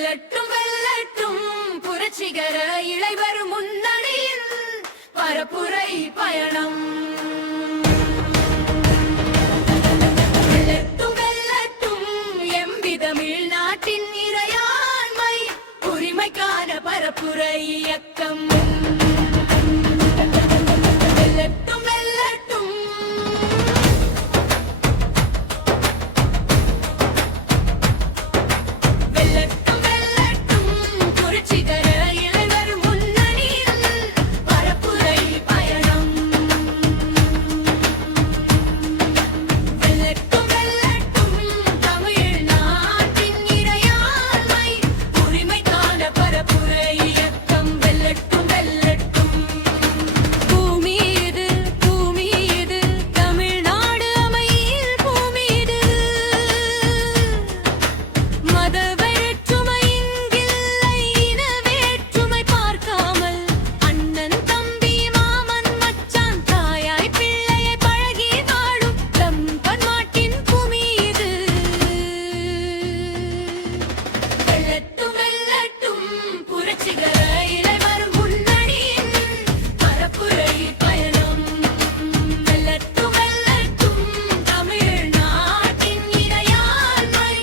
வெல்லட்டும் வெல்லட்டும் புரட்சிகர இளைவர் முன்னணியின் பரப்புரை பயணம். வெல்லட்டும் வெல்லட்டும் எம்பி தமிழ்நாட்டின் இறையாண்மை உரிமைக்கான பரப்புரை இயக்கம். வெல்லட்டும் வெல்லட்டும் வெல்லட்டும் வெல்லட்டும் புரட்சிகர இளைவர் முன்னணியில் பரப்புரை பயணம். வெல்லட்டும் வெல்லட்டும் தமிழ்நாட்டின் இறையாண்மை உரிமைக்கான பரப்புரை இயக்கம். வெல்லட்டும் வெல்லட்டும் பூமி இது பூமி இது தமிழ்நாடு அமையில் பூமி இது. மத வேற்றுமை இங்கில்லை இன வேற்றுமை பார்க்காமல் அண்ணன் தம்பி மாமன் மச்சான் தாயாய் பிள்ளையை பழகி வாழும் தம் பன்மாட்டின் பூமி இது. வெல்லட்டும் வெல்லட்டும் புரட்சிகர இளைவர் முன்னணியின் பரப்புரை பயணம். வெல்லட்டும் வெல்லட்டும் தமிழ்நாட்டின் இறையாண்மை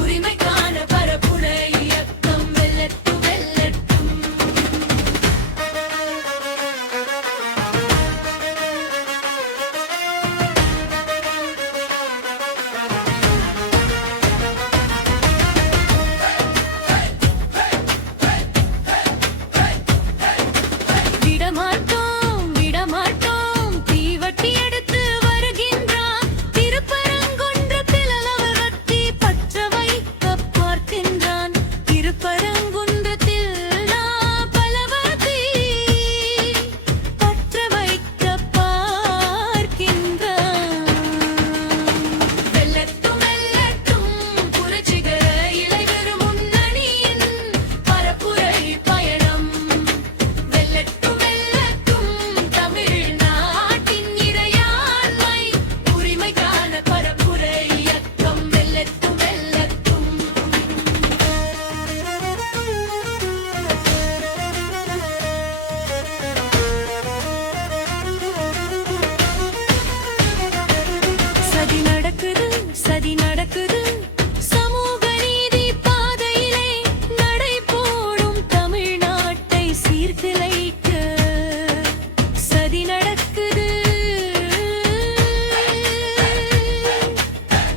உரிமைக்கான பரப்புரை இயக்கம். வெல்லட்டும் வெல்லட்டும் விடமாட்டோம் விடமாட்டோம் தீவட்டி எடுத்து வருகின்றான். திருப்பரங்குன்றத்தில் அளவத்தி பற்ற வைக்க பார்க்கின்றான். திருப்பரங்குன்றத்தில் பலவதி பற்ற வைக்க பார்க்கின்றான். வெல்லட்டும் வெல்லட்டும் புரட்சிகர இளைவர் முன்னணியின் பரப்புரை பயணம். வெல்லட்டும் வெல்லட்டும் தமிழ்நாட்டின் இறையாண்மை உரிமைக்கான பரப்புரை இயக்கம். வெல்லட்டும் வெல்லட்டும் சதி நடக்குது சதி நடக்குது சமூக நீதி பாதையிலே நடை போடும் தமிழ்நாட்டை சீர்குலைக்க சதி நடக்குது.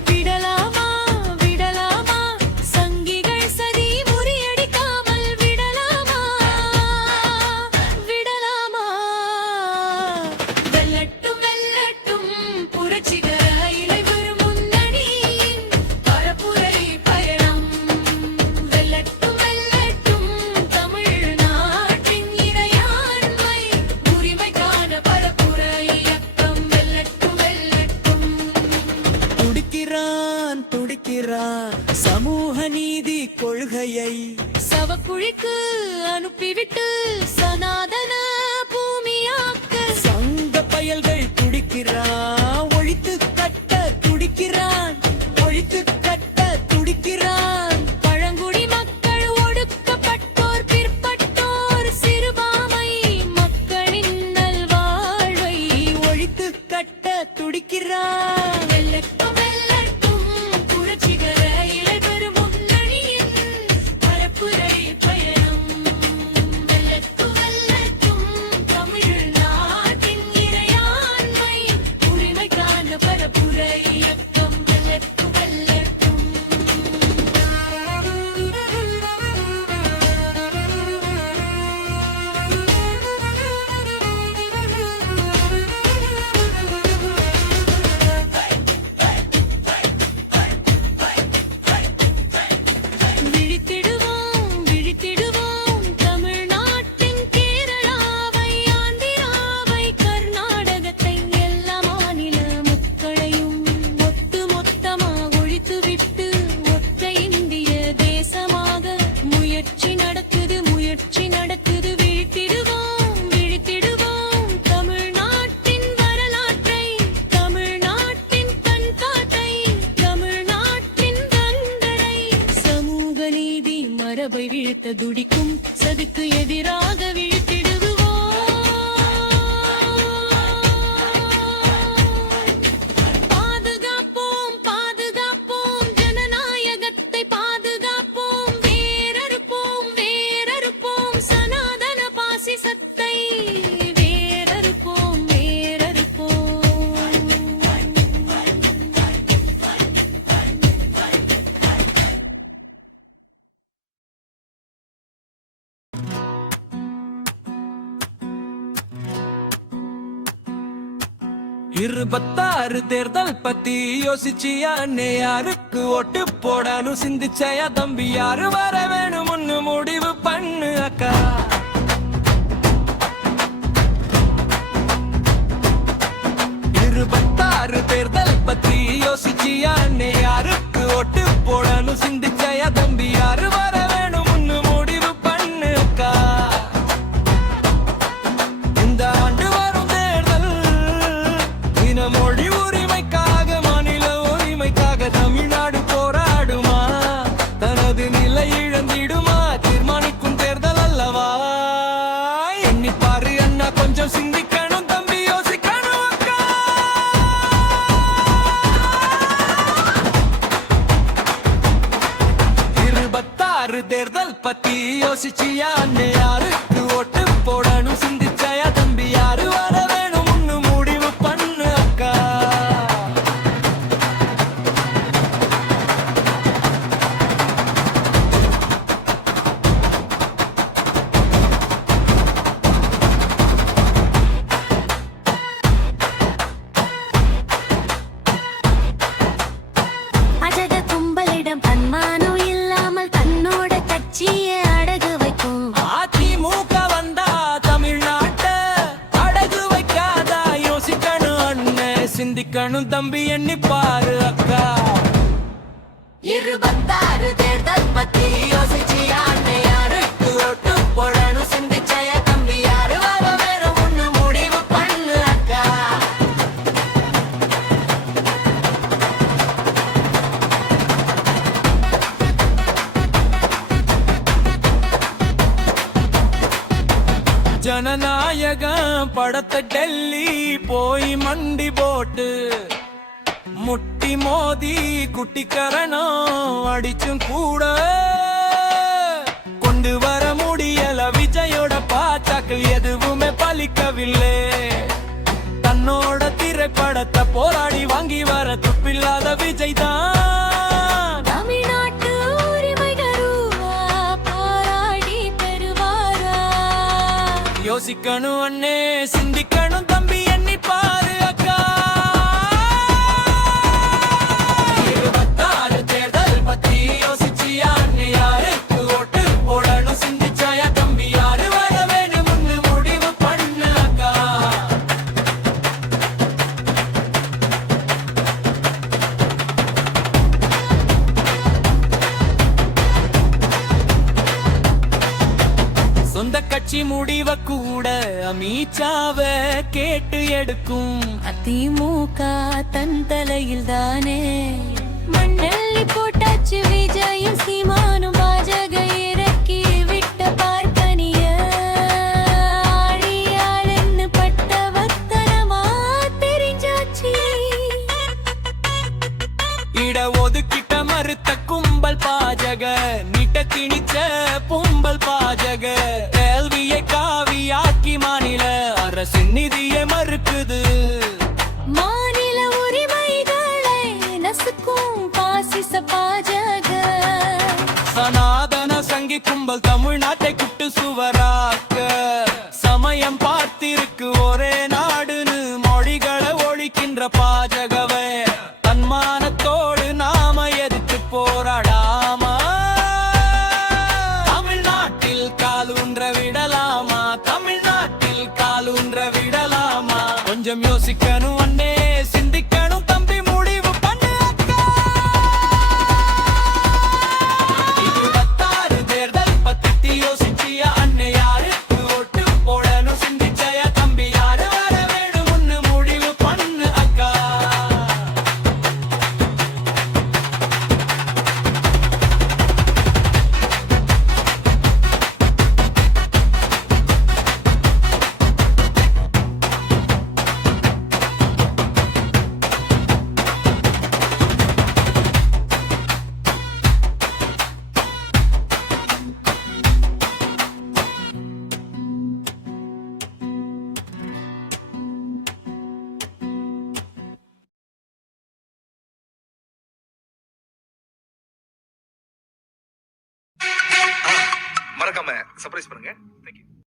விடலாமா விடலாமா சங்கிகள் சதி முறியடிக்காமல் விடலாமா விடலாமா. வெல்லட்டும் வெல்லட்டும் புரட்சிகர இளைவர் முன்னணியின் பரப்புரை பயணம். வெல்லட்டும் வெல்லட்டும் தமிழ்நாட்டின் இறையாண்மை உரிமைக்கான பரப்புரை இயக்கம். வெல்லட்டும் வெல்லட்டும் துடிக்கிறான் துடிக்கிறான் சமூக நீதி கொள்கையை சவக்குழிக்கு அனுப்பிவிட்டு சனாதன பூமியாக்க சங்க பயல்கள் துடிக்கிறான். ஒழித்து கட்ட துடிக்கிறான் ஒழித்து கட்ட துடிக்கிறான். பழங்குடி மக்கள் ஒடுக்கப்பட்டோர் பிற்பட்டோர் சிறுபான்மை மக்களின் நல்வாழ்வை ஒழித்து கட்ட துடிக்கிறான். வெல்லட்டும் வெல்லட்டும் புரட்சிகர இளைவர் முன்னணியின் பரப்புரை பயணம். வெல்லட்டும் வெல்லட்டும் மரபை வீழ்த்த துடிக்கும் சதிக்கு எதிராக வீழ்த்திடுவோம். பாதுகாப்போம் பாதுகாப்போம் ஜனநாயகத்தை பாதுகாப்போம். வேரறுப்போம் வேரறுப்போம் சனாதன பாசிசத்தை வேரறுப்போம் வேரறுப்போம். இருபத்தாறு தேர்தல் பத்தி யோசிச்சியா அண்ணே யாருக்கு ஓட்டு போடணும் சிந்திச்சயா தம்பி யாரு வர வேணும்னு முடிவு பண்ணு அக்கா. இருபத்தாறு தேர்தல் பத்தி யோசிச்சியா அண்ணே யாருக்கு ஓட்டு போடணும் சிந்திச்சயா தம்பி யாரு வர வேணும்னு முடிவு பண்ணு அக்கா. இந்த ஆண்டு வரும் தேர்தல் மொழி உரிமைக்காக மாநில உரிமைக்காக தமிழ்நாடு போராடுமா தனது நிலை இழந்திடுமா தீர்மானிக்கும் தேர்தல் அல்லவா. எண்ணிப்பாரு அண்ணா கொஞ்சம் சிந்திக்கணும் தம்பி யோசிக்கணும் அக்கா. இருபத்தாறு தேர்தல் பத்தி யோசிச்சியா அண்ணே யாருக்கு ஓட்டு போடணும் சிந்திச்சயா தம்பி யாரு வர வேணும்னு முடிவு பண்ணு அக்கா. அஜக கும்பலிடம் தன்மானம் இல்லாமல் தன்னோட கட்சியை அடகு வைக்கும். அதிமுக வந்தா தமிழ்நாட்ட அடகு வைக்காதா யோசிக்கணும் அண்ணே சிந்திக்கணும் தம்பி எண்ணிப்பாரு அக்கா. இருபத்தாறு தேர்தல் பத்தி யோசிச்சியா அண்ணே யாருக்கு ஓட்டு போடணும் சிந்திச்சய தம்பி யாரு வர வேணும்னு முடிவு பண்ணு அக்கா. ஜனநாயகம் படத்தை டெல்லி போய் மண்டி போட்டு முட்டி மோதி குட்டிக்கரணம் அடிச்சும் கூட கொண்டு வர முடியல விஜயோட பாச்சாக்கள் எதுவுமே பலிக்கவில்லை. தன்னோட திரைப்படத்தை போராடி வாங்கி வர துப்பில்லாத விஜய் தான் தமிழ்நாட்டு உரிமை கருவா போராடி பெறுவாரா. யோசிக்கணும் அண்ணே சிந்திக்கணும் தம்பி எண்ணிப்பாரு அக்கா. இருபத்தாறு தேர்தல் பத்தி யோசிச்சியா அண்ணே யாருக்கு ஓட்டு போடணும் சிந்திச்சயா தம்பி யாரு வர வேணும்னு முடிவு பண்ணு அக்கா. சொந்த கட்சி முடிவ கூட அமித்ஷாவ கேட்டு எடுக்கும். அதிமுக தன் தலையில் தானே மண்ணள்ளி போட்டாச்சு விஜயும் சீமானும் பாஜக இறக்கி விட்ட பார்ப்பனிய ஆழியாளன்னு பட்ட வத்தனமா தெரிஞ்சாச்சு. இட ஒதுக்கிட்ட மறுத்த கும்பல் பாஜக நிட்ட திணிச்ச பொம்பல் பாஜக கேள்வியை காவியாக்கி மாநில அரசின் நிதியை மறுக்குது. மாநில உரிமைகளை நசுக்கும் பாசிச பாஜக சனாதன சங்கி கும்பல் தமிழ்நாட்டை குட்டு சுவராக்க சமயம் பார்த்திருக்கு ஒரே நாடுன்னு மொழிகளை ஒழிக்கின்ற பாஜகவே தன்மானத்தோடு நாம எதிர்த்து போராடாமா. தமிழ்நாட்டில் காலூன்ற விடலாமா தமிழ்நாட்டில் காலூன்ற விடலாமா கொஞ்சம் யோசிக்கணும் அண்ணே சிந்திக்கணும் தம்பி முடிவு பண்ணு அக்கா. இருபத்தாறு தேர்தல் பத்தி யோசிச்சியா அண்ணே யாருக்கு ஓட்டு போடணும் சிந்திச்சயா தம்பி யாரு வர வேணும்னு முடிவு பண்ணு அக்கா. மறக்காம சர்ப்ரைஸ் பண்ணுங்க. தேங்க்யூ.